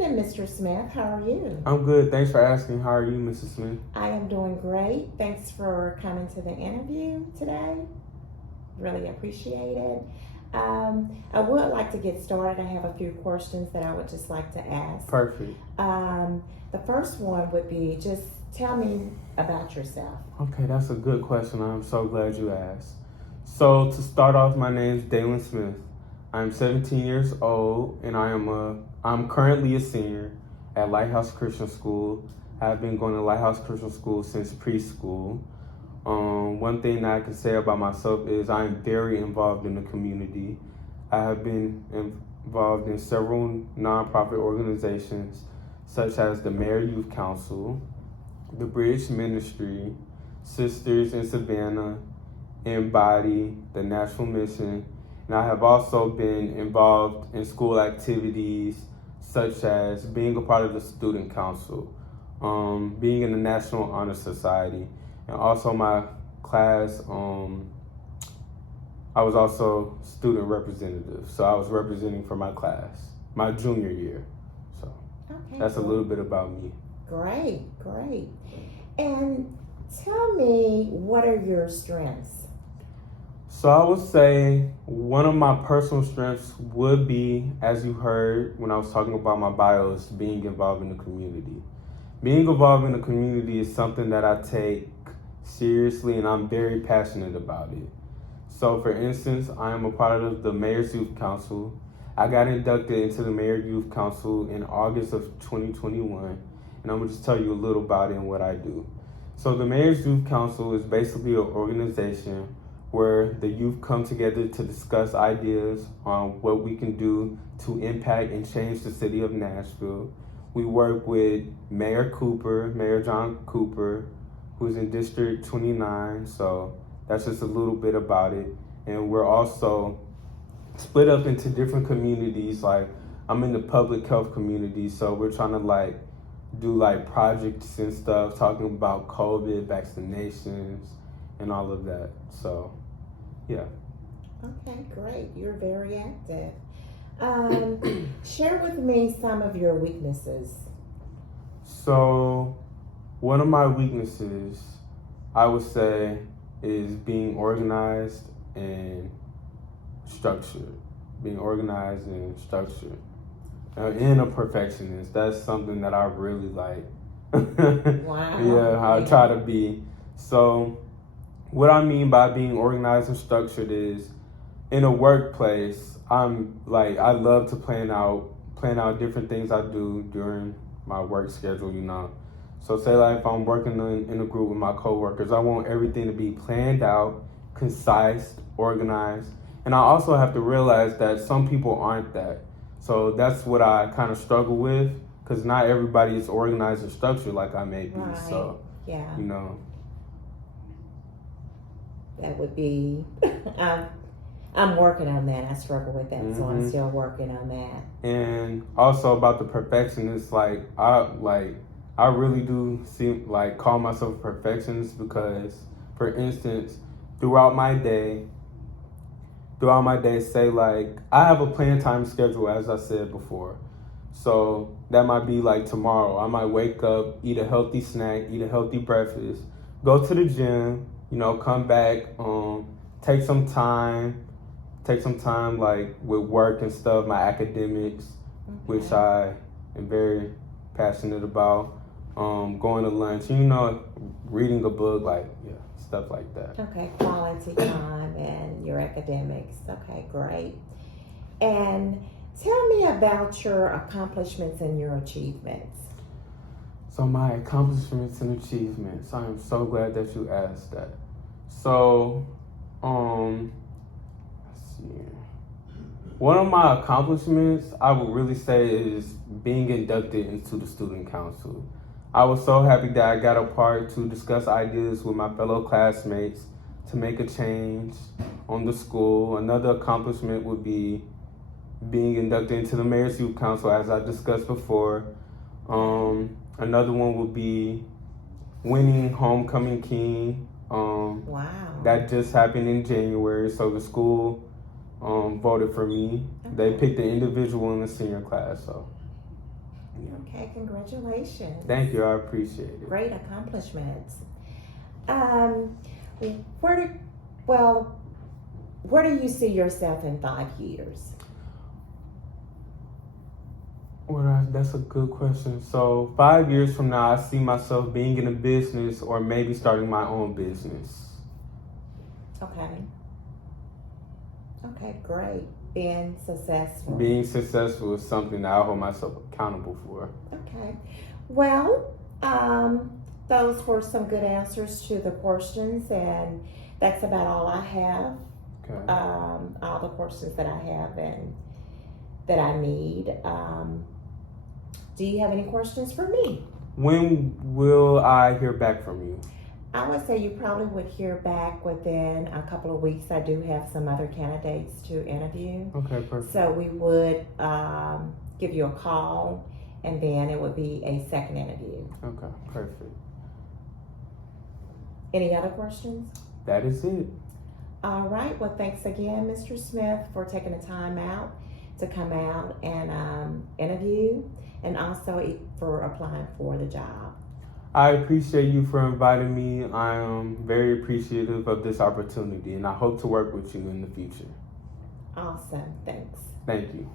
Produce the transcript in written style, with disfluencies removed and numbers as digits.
evening, Mr. Smith. How are you? I'm good. Thanks for asking. How are you, Mrs. Smith? I am doing great. Thanks for coming to the interview today. Really appreciate it. I would like to get started. I have a few questions that I would just like to ask. Perfect. The first one would be just tell me about yourself. Okay, that's a good question. I'm so glad you asked. So to start off, my name is Dalen Smith. I'm 17 years old, and I'm currently a senior at Lighthouse Christian School. I've been going to Lighthouse Christian School since preschool. One thing that I can say about myself is I'm very involved in the community. I have been involved in several nonprofit organizations, such as the Mayor Youth Council, the Bridge Ministry, Sisters in Savannah, Embody, the National Mission, and I have also been involved in school activities such as being a part of the Student Council, being in the National Honor Society, and also my class, I was also student representative, so I was representing for my class, my junior year. So that's a little bit about me. Great. And tell me, what are your strengths? So I would say one of my personal strengths would be, as you heard when I was talking about my bios, being involved in the community. Being involved in the community is something that I take seriously, and I'm very passionate about it. So for instance, I am a part of the Mayor's Youth Council. I got inducted into the Mayor Youth Council in August of 2021, and I'm gonna just tell you a little about it and what I do. So the Mayor's Youth Council is basically an organization where the youth come together to discuss ideas on what we can do to impact and change the city of Nashville. We work with Mayor John Cooper, who's in District 29, so that's just a little bit about it. And we're also split up into different communities. Like, I'm in the public health community, so we're trying to do projects and stuff, talking about COVID, vaccinations, and all of that. So, yeah. Okay, great. You're very active. Share with me some of your weaknesses. So, one of my weaknesses, I would say, is being organized and structured. Being organized and structured. And a perfectionist. That's something that I really like. Wow. Yeah, I try to be. So, what I mean by being organized and structured is, in a workplace, I love to plan out different things I do during my work schedule, So say if I'm working in a group with my coworkers, I want everything to be planned out, concise, organized. And I also have to realize that some people aren't that. So that's what I kind of struggle with, because not everybody is organized and structured like I may be. Right. So, yeah. That would be, I'm working on that. I struggle with that, so I'm still working on that. And also about the perfectionist, I really do call myself a perfectionist because, for instance, throughout my day, say I have a planned time schedule, as I said before. So that might be tomorrow. I might wake up, eat a healthy snack, eat a healthy breakfast, go to the gym, come back, take some time with work and stuff, my academics, which I am very passionate about. Going to lunch, reading a book, stuff like that. Okay, quality time and your academics. Okay, great. And tell me about your accomplishments and your achievements. So my accomplishments and achievements, I am so glad that you asked that. So, let's see. One of my accomplishments, I would really say, is being inducted into the Student Council. I was so happy that I got a part to discuss ideas with my fellow classmates to make a change on the school. Another accomplishment would be being inducted into the Mayor's Youth Council, as I discussed before. Another one would be winning Homecoming King. Wow. That just happened in January, so the school voted for me. Okay. They picked the individual in the senior class, so. Okay, congratulations. Thank you. I appreciate it. Great accomplishments. Um, where do you see yourself in 5 years? Well, that's a good question. So 5 years from now, I see myself being in a business or maybe starting my own business. Okay. Okay, great. Being successful. Being successful is something that I hold myself accountable for. Okay. Well, those were some good answers to the questions, and that's about all I have. Okay. All the questions that I have and that I need. Do you have any questions for me? When will I hear back from you? I would say you probably would hear back within a couple of weeks. I do have some other candidates to interview. Okay, perfect. So we would give you a call, and then it would be a second interview. Okay, perfect. Any other questions? That is it. All right. Well, thanks again, Mr. Smith, for taking the time out to come out and interview, and also for applying for the job. I appreciate you for inviting me. I am very appreciative of this opportunity, and I hope to work with you in the future. Awesome. Thanks. Thank you.